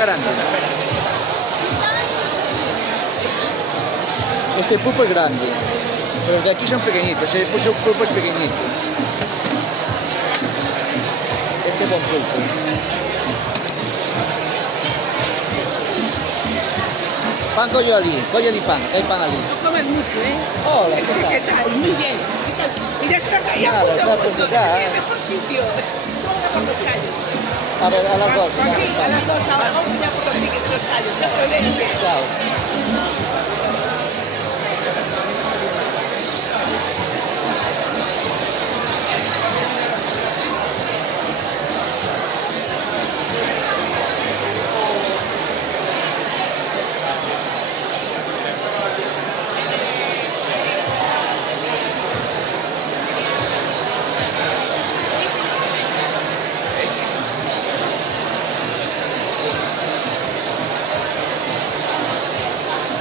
grande. Este pulpo es grande, pero los de aquí son pequeñitos, el pulpo es pequeñito. Este es buen pulpo. Pan coño allí pan, hay pan allí. No comes mucho, ¿eh? Hola, ¿qué tal? ¿Qué tal? Muy bien. Mira, estás ahí a Nada, punto, está a punto ya, es el mejor sitio. Vamos por los callos. A ver, a las dos. Sí, a las 2 ahora. Vamos ya por los tickets de los callos. No hay problema. Chao.